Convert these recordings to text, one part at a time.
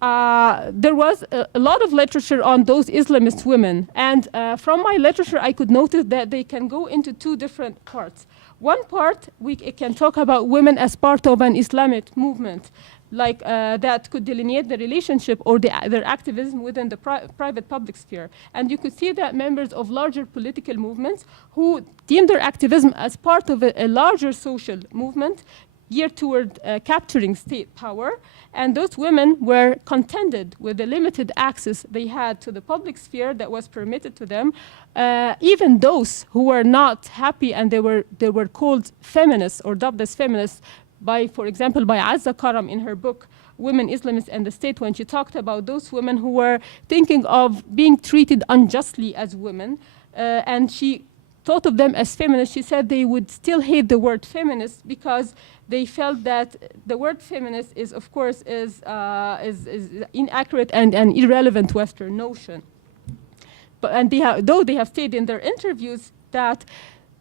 there was a lot of literature on those Islamist women. And from my literature, I could notice that they can go into two different parts. One part, we can talk about women as part of an Islamic movement, like that could delineate the relationship or their activism within the private-public sphere. And you could see that members of larger political movements who deem their activism as part of a larger social movement geared toward capturing state power. And those women were contented with the limited access they had to the public sphere that was permitted to them. Even those who were not happy, and they were called feminists or dubbed as feminists, for example, by Azza Karam in her book, Women, Islamists, and the State, when she talked about those women who were thinking of being treated unjustly as women, and she thought of them as feminists. She said they would still hate the word feminist because they felt that the word feminist is, of course, is inaccurate and an irrelevant Western notion. But though they have stated in their interviews that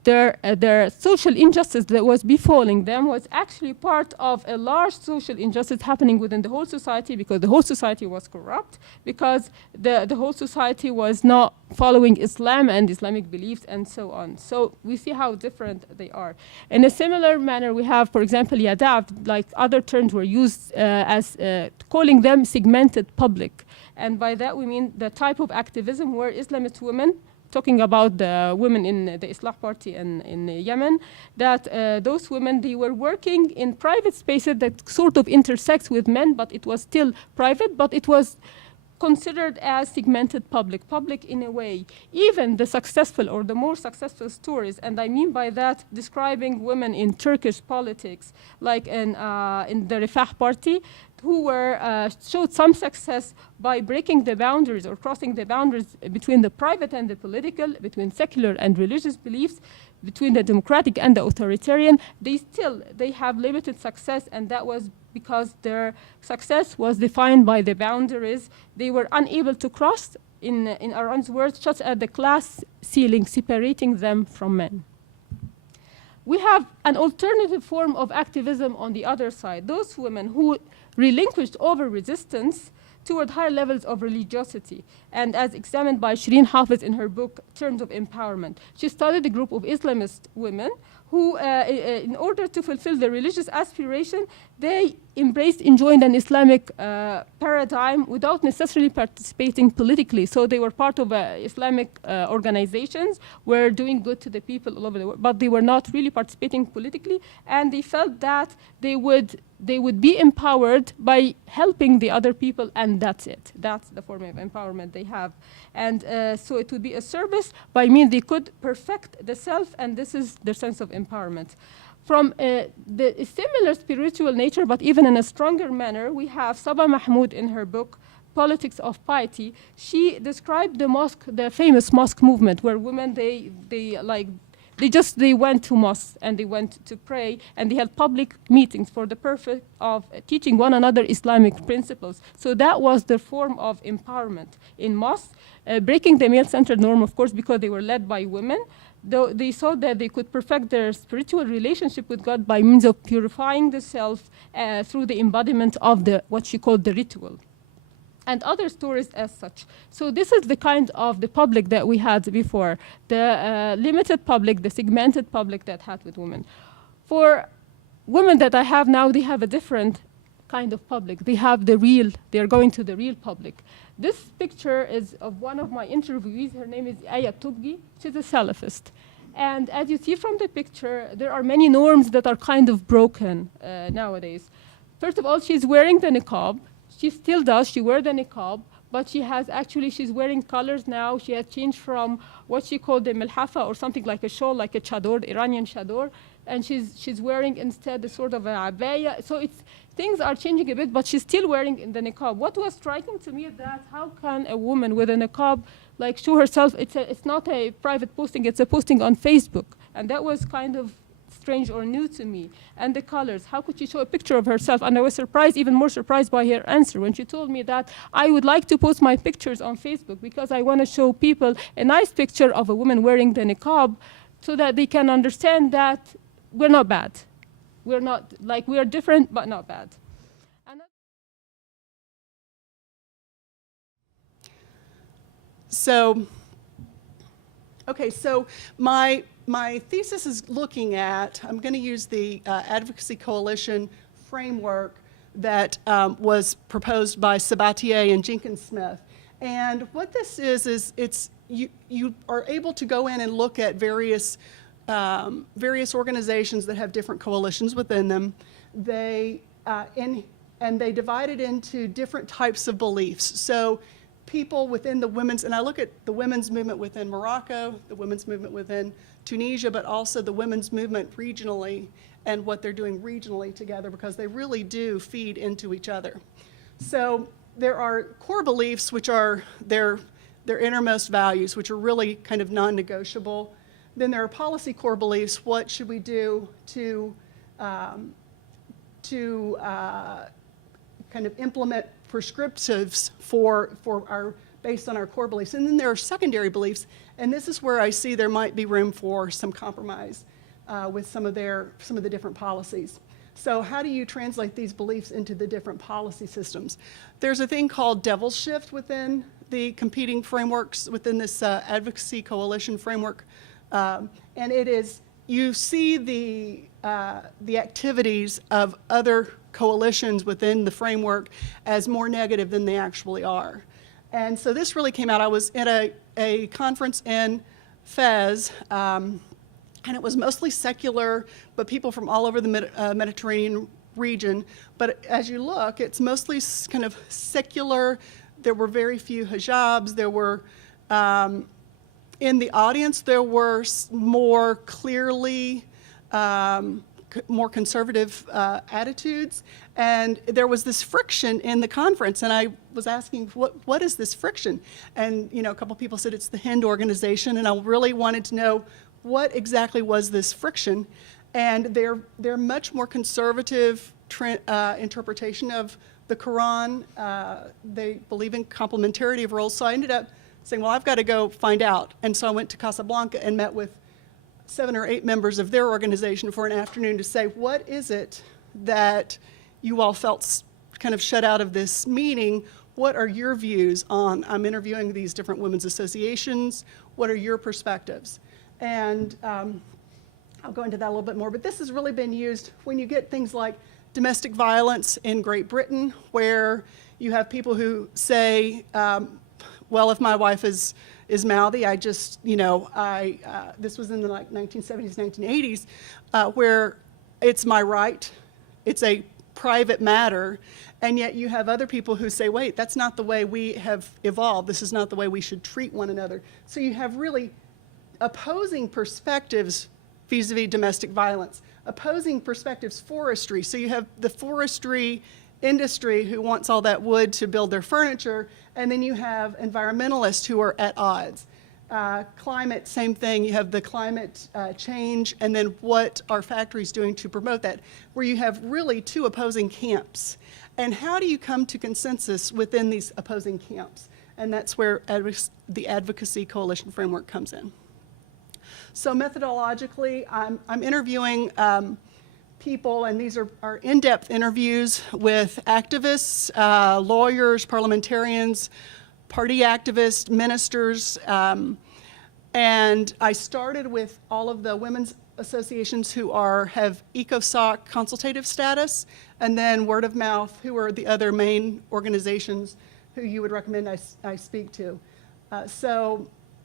their social injustice that was befalling them was actually part of a large social injustice happening within the whole society, because the whole society was corrupt, because the whole society was not following Islam and Islamic beliefs and so on. So we see how different they are. In a similar manner, we have, for example, Yadav, like other terms were used as calling them segmented public. And by that we mean the type of activism where Islamist women, talking about the women in the Islah Party in Yemen, that those women, they were working in private spaces that sort of intersects with men, but it was still private, but it was considered as segmented public in a way. Even the successful or the more successful stories, and I mean by that describing women in Turkish politics, like in the Refah Party, who showed some success by breaking the boundaries or crossing the boundaries between the private and the political, between secular and religious beliefs, between the democratic and the authoritarian. They have limited success, and that was because their success was defined by the boundaries they were unable to cross, in Aron's words, such as the class ceiling separating them from men. We have an alternative form of activism on the other side. Those women who relinquished over resistance toward higher levels of religiosity, and as examined by Shireen Hafiz in her book, Terms of Empowerment. She studied a group of Islamist women who, in order to fulfill their religious aspiration, they enjoined an Islamic paradigm without necessarily participating politically. So they were part of Islamic organizations, were doing good to the people all over the world, but they were not really participating politically, and they felt that they would be empowered by helping the other people, and that's it. That's the form of empowerment they have. And so it would be a service by means they could perfect the self, and this is their sense of empowerment. From the similar spiritual nature, but even in a stronger manner, we have Saba Mahmoud in her book, Politics of Piety. She described the famous mosque movement, where women, they went to mosques and they went to pray, and they held public meetings for the purpose of teaching one another Islamic principles. So that was the form of empowerment in mosques, breaking the male-centered norm, of course, because they were led by women. Though they saw that they could perfect their spiritual relationship with God by means of purifying the self through the embodiment of what she called the ritual, and other stories as such. So this is the kind of the public that we had before, the limited public, the segmented public that had with women. For women that I have now, they have a different kind of public. They are going to the real public. This picture is of one of my interviewees. Her name is Aya Tubgi. She's a Salafist. And as you see from the picture, there are many norms that are kind of broken nowadays. First of all, she's wearing the niqab. She still does. She wears the niqab, but she's wearing colors now. She has changed from what she called the milhafa, or something like a shawl, like a chador, Iranian chador, and she's wearing instead a sort of a abaya. So things are changing a bit, but she's still wearing the niqab. What was striking to me is that how can a woman with a niqab show herself? It's not a private posting, it's a posting on Facebook, and that was kind of strange or new to me. And the colors, how could she show a picture of herself? And I was surprised, even more surprised by her answer when she told me that I would like to post my pictures on Facebook because I want to show people a nice picture of a woman wearing the niqab so that they can understand that we're not bad. We are different, but not bad. So my thesis is looking at, I'm going to use the Advocacy Coalition framework that was proposed by Sabatier and Jenkins Smith. And what this is it's you are able to go in and look at various organizations that have different coalitions within them. And they divide it into different types of beliefs. So people within the women's, and I look at the women's movement within Morocco, the women's movement within Tunisia, but also the women's movement regionally and what they're doing regionally together, because they really do feed into each other. So there are core beliefs, which are their innermost values, which are really kind of non-negotiable. Then there are policy core beliefs. What should we do to kind of implement prescriptives based on our core beliefs? And then there are secondary beliefs, and this is where I see there might be room for some compromise with some of the different policies. So how do you translate these beliefs into the different policy systems? There's a thing called devil's shift within the competing frameworks within this advocacy coalition framework, and it is, you see the activities of other coalitions within the framework as more negative than they actually are. And so this really came out. I was at a conference in Fez, and it was mostly secular, but people from all over the Mediterranean region. But as you look, it's mostly kind of secular. There were very few hijabs. There were, in the audience, there were more clearly more conservative attitudes, and there was this friction in the conference, and I was asking, what is this friction? And a couple people said it's the Hind organization, and I really wanted to know what exactly was this friction. And they're much more conservative interpretation of the Quran. They believe in complementarity of roles, so I ended up saying, well, I've got to go find out. And so I went to Casablanca and met with 7 or 8 members of their organization for an afternoon to say, what is it that you all felt kind of shut out of this meeting? What are your views on, I'm interviewing these different women's associations, what are your perspectives? And I'll go into that a little bit more, but this has really been used when you get things like domestic violence in Great Britain, where you have people who say, well, if my wife is mouthy, I just, this was in the 1970s, 1980s, where it's my right, it's a private matter, and yet you have other people who say, wait, that's not the way we have evolved, this is not the way we should treat one another. So you have really opposing perspectives vis-a-vis domestic violence, opposing perspectives forestry. So you have the forestry industry who wants all that wood to build their furniture, and then you have environmentalists who are at odds. Climate, same thing. You have the climate change, and then what are factories doing to promote that, where you have really 2 opposing camps. And how do you come to consensus within these opposing camps? And that's where the Advocacy Coalition framework comes in. So methodologically, I'm interviewing people, and these are in-depth interviews with activists, lawyers, parliamentarians, party activists, ministers, and I started with all of the women's associations who have ECOSOC consultative status, and then word of mouth, who are the other main organizations who you would recommend I speak to.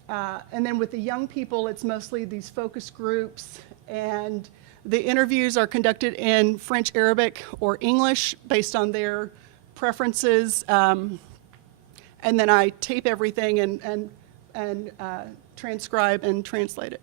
And then with the young people, it's mostly these focus groups, and the interviews are conducted in French, Arabic, or English based on their preferences. And then I tape everything and transcribe and translate it.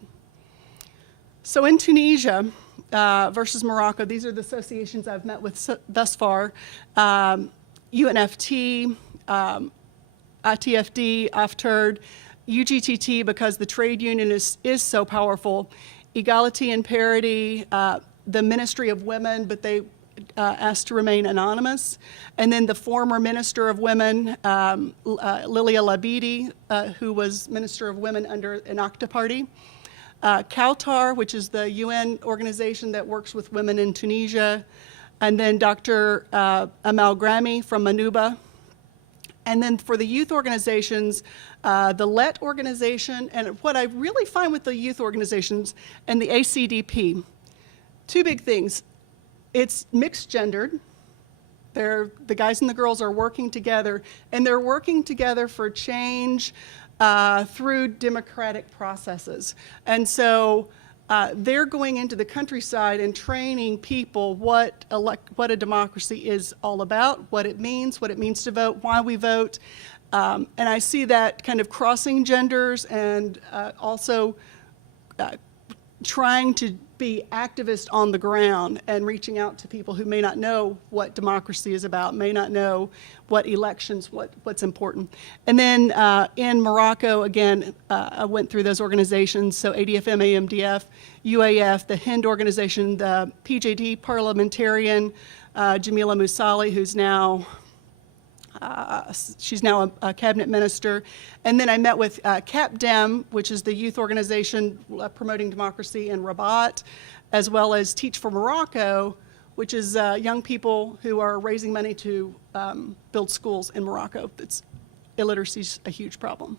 So in Tunisia versus Morocco, these are the associations I've met with thus far. UNFT, ATFD, AFTERD, UGTT, because the trade union is so powerful, Equality and Parity, the Ministry of Women, but they asked to remain anonymous, and then the former Minister of Women, Lilia Labidi, who was Minister of Women under Ennahda Party, Kautar, which is the UN organization that works with women in Tunisia, and then Dr. Amal Grami from Manuba, And then for the youth organizations, the LET organization, and what I really find with the youth organizations and the ACDP, two big things. It's mixed gendered. The guys and the girls are working together, and they're working together for change through democratic processes. And so they're going into the countryside and training people what a democracy is all about, what it means to vote, why we vote. And I see that kind of crossing genders and also trying to be activists on the ground and reaching out to people who may not know what democracy is about, may not know what elections, what's important. And then in Morocco, again, I went through those organizations, so ADFM, AMDF, UAF, the Hind organization, the PJD parliamentarian, Jamila Musali, who's now she's now a cabinet minister. And then I met with CAPDEM, which is the youth organization promoting democracy in Rabat, as well as Teach for Morocco, which is young people who are raising money to build schools in Morocco. Illiteracy is a huge problem.